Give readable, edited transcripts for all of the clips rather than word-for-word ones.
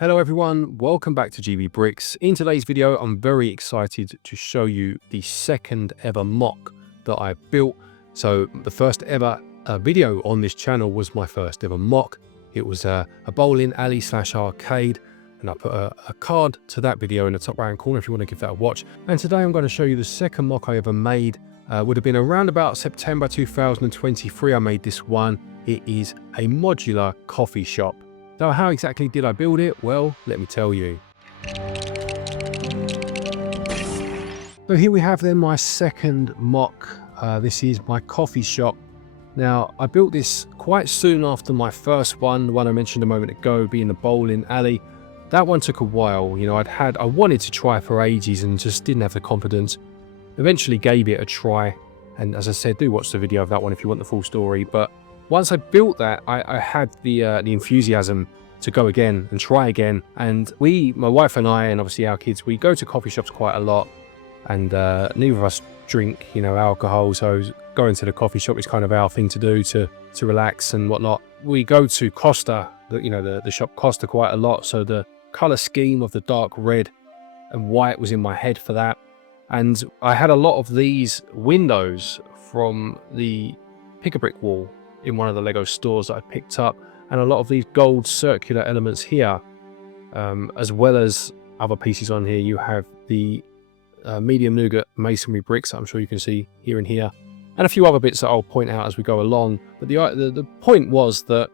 Hello everyone, welcome back to GB Bricks. In today's video, I'm very excited to show you the second ever MOC that I built. So the first ever video on this channel was my first ever MOC. It was a bowling alley / arcade, and I put a card to that video in the top right hand corner if you want to give that a watch. And today I'm going to show you the second MOC I ever made. Would have been around about September 2023 I made this one. It is a modular coffee shop. So how exactly did I build it? Well, let me tell you. So here we have then my second MOC. This is my coffee shop. Now, I built this quite soon after my first one, the one I mentioned a moment ago, being the bowling alley. That one took a while. You know, I wanted to try for ages and just didn't have the confidence. Eventually gave it a try. And as I said, do watch the video of that one if you want the full story. But once I built that, I had the enthusiasm to go again and try again. And my wife and I, and obviously our kids, we go to coffee shops quite a lot. And neither of us drink, alcohol. So going to the coffee shop is kind of our thing to do to relax and whatnot. We go to Costa, the shop Costa quite a lot. So the color scheme of the dark red and white was in my head for that. And I had a lot of these windows from the pick-a-brick wall in one of the Lego stores that I picked up, and a lot of these gold circular elements here, as well as other pieces on here. You have the medium nougat masonry bricks that I'm sure you can see here and here, and a few other bits that I'll point out as we go along. But the point was that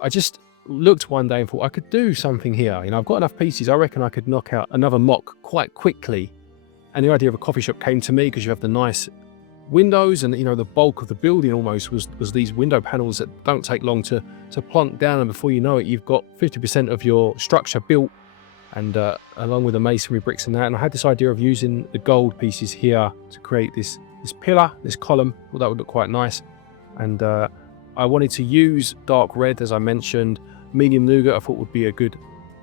I just looked one day and thought I could do something here. I've got enough pieces. I reckon I could knock out another MOC quite quickly. And the idea of a coffee shop came to me because you have the nice windows, and the bulk of the building almost was these window panels that don't take long to plonk down, and before you know it, you've got 50% of your structure built, and along with the masonry bricks and that. And I had this idea of using the gold pieces here to create this pillar, this column. Well, that would look quite nice. And I wanted to use dark red, as I mentioned. Medium nougat I thought would be a good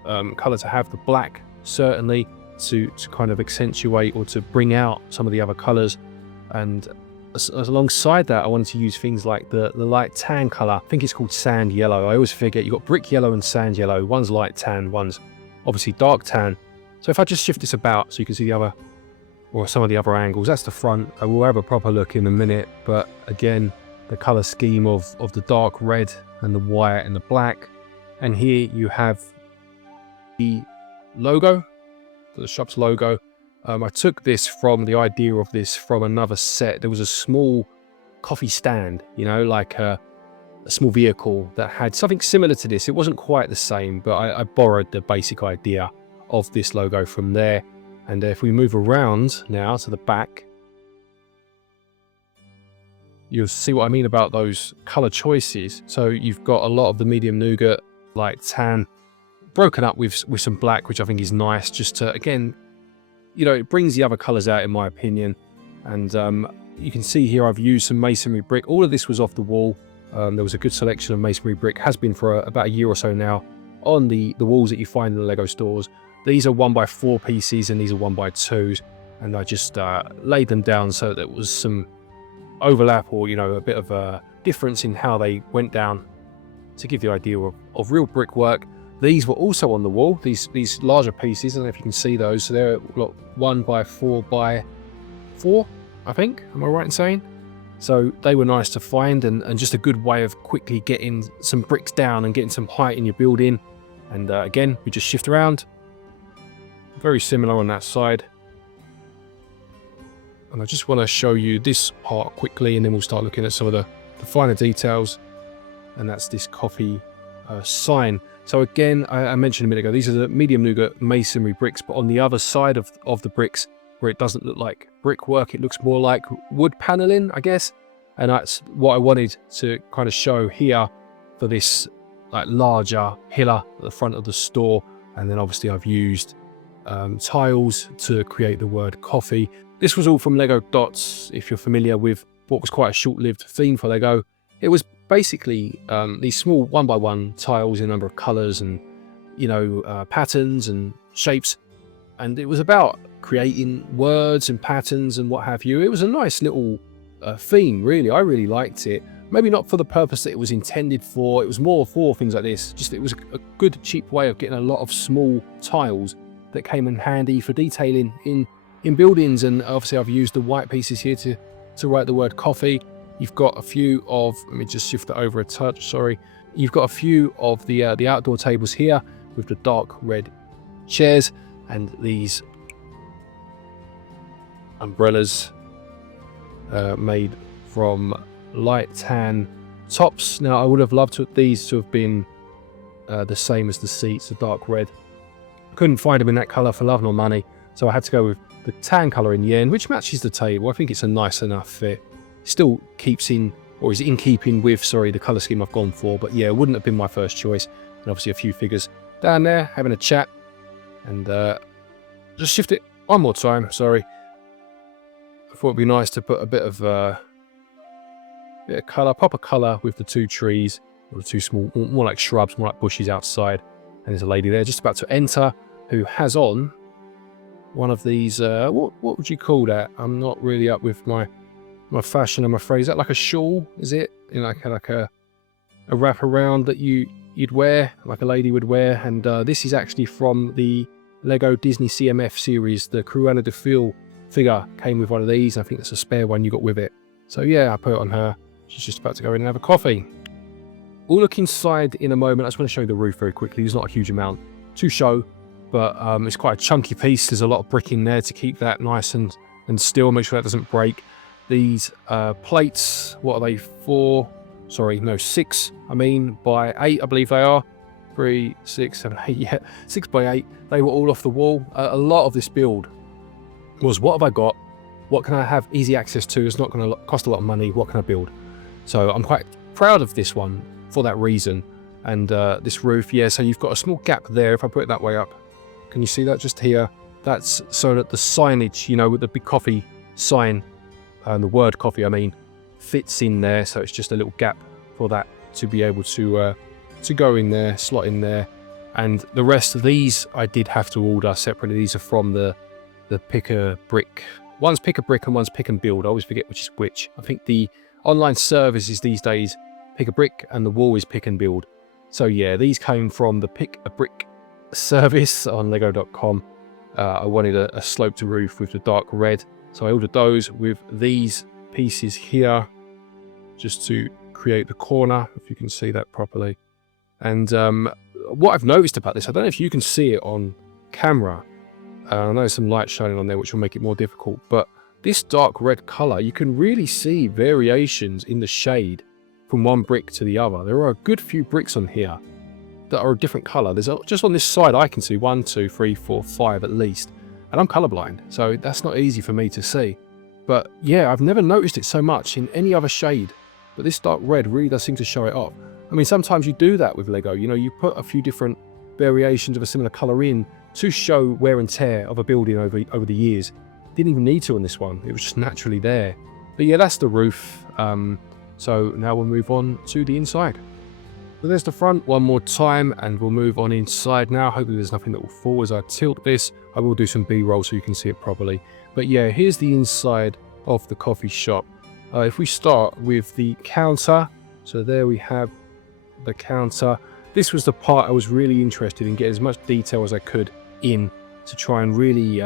color to have. The black certainly to kind of accentuate or to bring out some of the other colors. And alongside that, I wanted to use things like the light tan color. I think it's called sand yellow. I always forget. You've got brick yellow and sand yellow. One's light tan, one's obviously dark tan. So if I just shift this about so you can see the other, or some of the other angles, that's the front. I will have a proper look in a minute. But again, the color scheme of the dark red and the white and the black. And here you have the logo, the shop's logo. I took this from the idea of this from another set. There was a small coffee stand, like a small vehicle that had something similar to this. It wasn't quite the same, but I borrowed the basic idea of this logo from there. And if we move around now to the back, you'll see what I mean about those color choices. So you've got a lot of the medium nougat, light tan, broken up with some black, which I think is nice, just to, again, it brings the other colors out in my opinion. And you can see here I've used some masonry brick. All of this was off the wall. There was a good selection of masonry brick, has been for about a year or so now, on the walls that you find in the Lego stores. These are 1x4 pieces and these are 1x2s, and I just laid them down so there was some overlap, or a bit of a difference in how they went down, to give the idea of real brickwork. These were also on the wall, these larger pieces. I don't know if you can see those. So they're 1x4x4, I think. Am I right in saying? So they were nice to find, and just a good way of quickly getting some bricks down and getting some height in your building. And again, we just shift around. Very similar on that side. And I just want to show you this part quickly, and then we'll start looking at some of the finer details. And that's this coffee sign. So again, I mentioned a minute ago, these are the medium nougat masonry bricks, but on the other side of the bricks, where it doesn't look like brickwork, it looks more like wood paneling, I guess. And that's what I wanted to kind of show here for this like larger pillar at the front of the store. And then obviously I've used tiles to create the word coffee. This was all from Lego Dots, if you're familiar with what was quite a short-lived theme for Lego. It was basically these small 1x1 tiles in a number of colors and patterns and shapes, and it was about creating words and patterns and what have you. It was a nice little theme, really. I really liked it. maybe not for the purpose that it was intended for. It was more for things like this. Just it was a good cheap way of getting a lot of small tiles that came in handy for detailing in buildings. And obviously I've used the white pieces here to write the word coffee. You've got a few of, let me just shift it over a touch, sorry. You've got a few of the outdoor tables here with the dark red chairs and these umbrellas made from light tan tops. Now I would have loved these to have been the same as the seats, the dark red. Couldn't find them in that colour for love nor money, so I had to go with the tan colour in the end, which matches the table. I think it's a nice enough fit. Still keeps in, or is in keeping with, sorry, the colour scheme I've gone for. But yeah, it wouldn't have been my first choice. And obviously a few figures down there having a chat. And just shift it one more time, sorry. I thought it'd be nice to put a bit of colour, proper colour with the two trees, or the two small, more like shrubs, more like bushes outside. And there's a lady there just about to enter who has on one of these, what would you call that? I'm not really up with my fashion, I'm afraid. Is that like a shawl, is it? You know, like a wrap around that you'd wear, like a lady would wear. And this is actually from the Lego Disney CMF series. The Cruella de Vil figure came with one of these. I think that's a spare one you got with it. So yeah, I put it on her. She's just about to go in and have a coffee. We'll look inside in a moment. I just want to show you the roof very quickly. There's not a huge amount to show, but it's quite a chunky piece. There's a lot of brick in there to keep that nice and still, make sure that doesn't break. These plates, what are they, 4? Sorry, no, 6, I mean, by 8, I believe they are. 3, 6, 7, 8, yeah, 6 by 8. They were all off the wall. A lot of this build was, what have I got? What can I have easy access to? It's not going to cost a lot of money. What can I build? So I'm quite proud of this one for that reason. And this roof, yeah, so you've got a small gap there. If I put it that way up, can you see that just here? That's so that the signage, you know, with the big coffee sign, and the word coffee, I mean, fits in there. So it's just a little gap for that to be able to go in there, slot in there. And the rest of these I did have to order separately. These are from the Pick a Brick. One's Pick a Brick and one's Pick and Build. I always forget which is which. I think the online service is these days Pick a Brick and the wall is Pick and Build. So yeah, these came from the Pick a Brick service on lego.com. I wanted a sloped roof with the dark red, so I ordered those with these pieces here just to create the corner, if you can see that properly. And what I've noticed about this, I don't know if you can see it on camera. I know there's some light shining on there which will make it more difficult, but this dark red color, you can really see variations in the shade from one brick to the other. There are a good few bricks on here that are a different color. There's just on this side I can see 1, 2, 3, 4, 5 at least, and I'm colorblind, so that's not easy for me to see. But yeah, I've never noticed it so much in any other shade, but this dark red really does seem to show it off. I mean, sometimes you do that with Lego, you know, you put a few different variations of a similar color in to show wear and tear of a building over the years. Didn't even need to on this one, it was just naturally there. But yeah, that's the roof. So now we'll move on to the inside. So there's the front one more time, and we'll move on inside now. Hopefully there's nothing that will fall as I tilt this. I will do some B-roll so you can see it properly. But yeah, here's the inside of the coffee shop. If we start with the counter, so there we have the counter. This was the part I was really interested in, getting as much detail as I could in to try and really,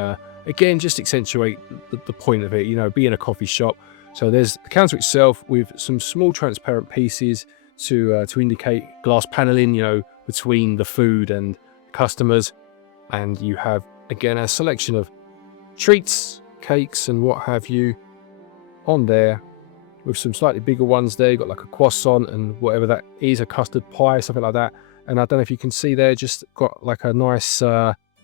again, just accentuate the point of it, you know, being a coffee shop. So there's the counter itself with some small transparent pieces to indicate glass paneling, you know, between the food and customers. And you have, again, a selection of treats, cakes and what have you on there, with some slightly bigger ones there. You've got like a croissant and whatever that is, a custard pie, something like that. And I don't know if you can see there, just got like a nice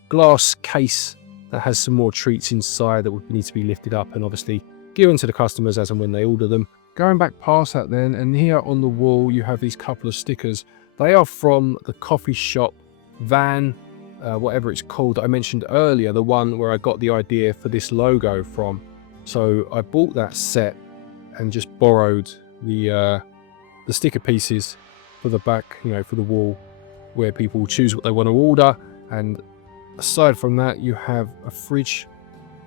glass case that has some more treats inside that would need to be lifted up and obviously given to the customers as and when they order them. Going back past that then, and here on the wall you have these couple of stickers. They are from the coffee shop van, whatever it's called, that I mentioned earlier, the one where I got the idea for this logo from. So I bought that set and just borrowed the sticker pieces for the back, you know, for the wall, where people will choose what they want to order. And aside from that, you have a fridge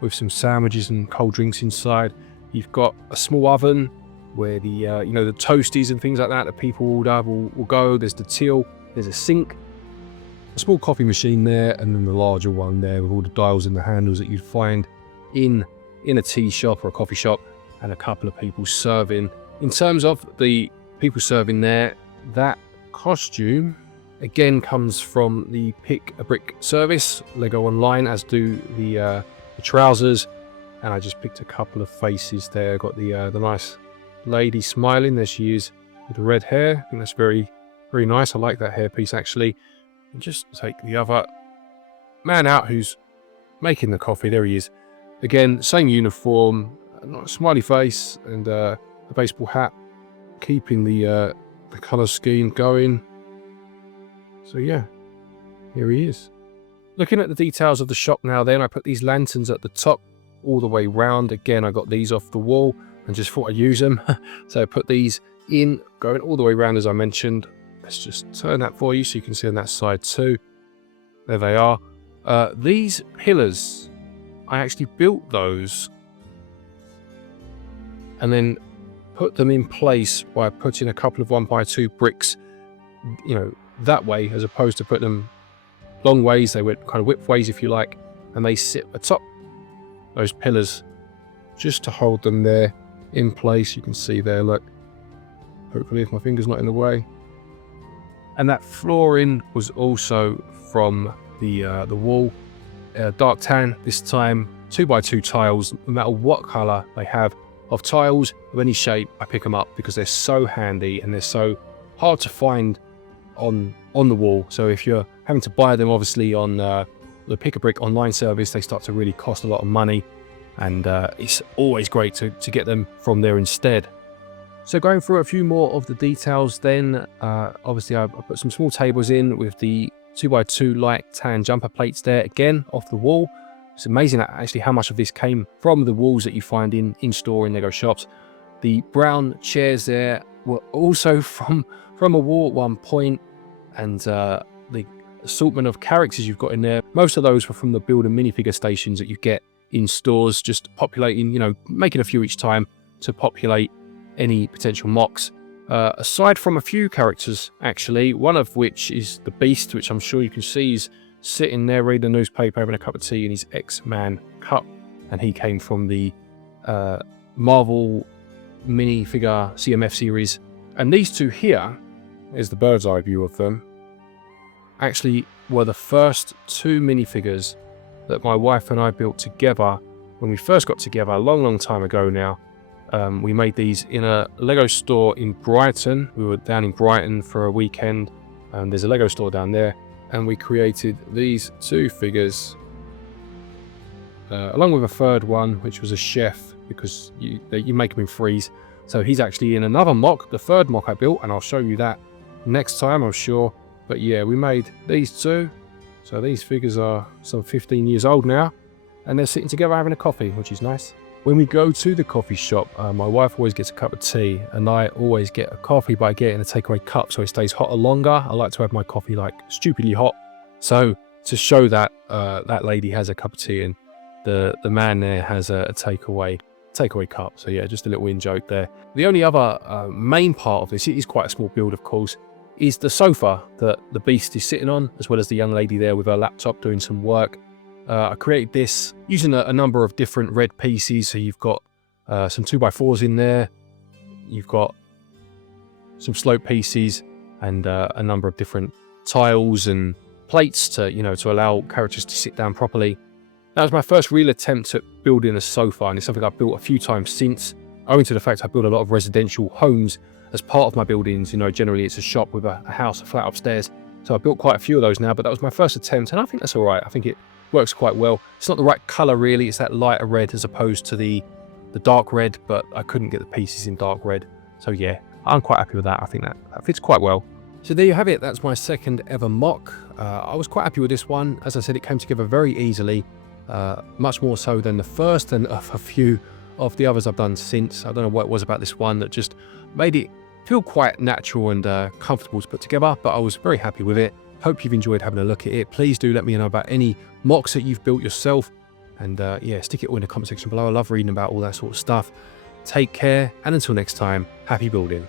with some sandwiches and cold drinks inside. You've got a small oven where the you know, the toasties and things like that that people order will go. There's the till, there's a sink, a small coffee machine there, and then the larger one there with all the dials and the handles that you'd find in a tea shop or a coffee shop, and a couple of people serving. In terms of the people serving there, that costume again comes from the Pick a Brick service, Lego Online, as do the trousers. And I just picked a couple of faces there. Got the nice lady smiling, there she is with the red hair. I think that's very, very nice. I like that hairpiece actually. And just take the other man out who's making the coffee. There he is. Again, same uniform, a smiley face and a baseball hat, keeping the colour scheme going. So yeah, here he is. Looking at the details of the shop now then, I put these lanterns at the top all the way round. Again, I got these off the wall and just thought I'd use them. So I put these in, going all the way around as I mentioned. Let's just turn that for you so you can see on that side too. There they are. These pillars, I actually built those and then put them in place by putting a couple of 1x2 bricks, you know, that way, as opposed to putting them long ways. They went kind of width ways, if you like, and they sit atop those pillars just to hold them there in place. You can see there, look, hopefully if my finger's not in the way. And that flooring was also from the wall, dark tan this time, 2x2 tiles. No matter what color they have of tiles of any shape, I pick them up because they're so handy and they're so hard to find on the wall. So if you're having to buy them obviously on the Pick a Brick online service, they start to really cost a lot of money, and it's always great to get them from there instead. So going through a few more of the details then, obviously I put some small tables in with the 2x2 light tan jumper plates there, again off the wall. It's amazing actually how much of this came from the walls that you find in store in Lego shops. The brown chairs there were also from a wall at one point, and the assortment of characters you've got in there, most of those were from the build and minifigure stations that you get in stores, just populating, you know, making a few each time to populate any potential MOCs. Aside from a few characters actually, one of which is the Beast, which I'm sure you can see is sitting there reading the newspaper, having a cup of tea in his X-Man cup, and he came from the Marvel minifigure CMF series. And these two here is the bird's eye view of them, actually were the first two minifigures that my wife and I built together when we first got together a long time ago now. We made these in a Lego store in Brighton. We were down in Brighton for a weekend, and there's a Lego store down there, and we created these two figures along with a third one, which was a chef, because you make them in freeze. So he's actually in another MOC, the third MOC I built, and I'll show you that next time, I'm sure. But yeah, we made these two. So these figures are some 15 years old now, and they're sitting together having a coffee, which is nice. When we go to the coffee shop, my wife always gets a cup of tea, and I always get a coffee by getting a takeaway cup so it stays hotter longer. I like to have my coffee like stupidly hot. So to show that that lady has a cup of tea and the man there has a takeaway cup. So yeah, just a little in joke there. The only other main part of this, it is quite a small build of course, is the sofa that the Beast is sitting on, as well as the young lady there with her laptop doing some work. I created this using a number of different red pieces. So you've got some 2x4s in there, you've got some slope pieces, and a number of different tiles and plates to, you know, to allow characters to sit down properly. That was my first real attempt at building a sofa, and it's something I've built a few times since, owing to the fact I build a lot of residential homes as part of my buildings. You know, generally it's a shop with a house, a flat upstairs. So I built quite a few of those now, but that was my first attempt, and I think that's all right. I think it works quite well. It's not the right color really, it's that lighter red as opposed to the dark red, but I couldn't get the pieces in dark red. So yeah, I'm quite happy with that. I think that fits quite well. So there you have it. That's my second ever MOC. I was quite happy with this one. As I said, it came together very easily, much more so than the first and a few of the others I've done since. I don't know what it was about this one that just made it feel quite natural and comfortable to put together, but I was very happy with it. Hope you've enjoyed having a look at it. Please do let me know about any MOCs that you've built yourself, and yeah, stick it all in the comment section below. I love reading about all that sort of stuff. take care, and until next time, happy building.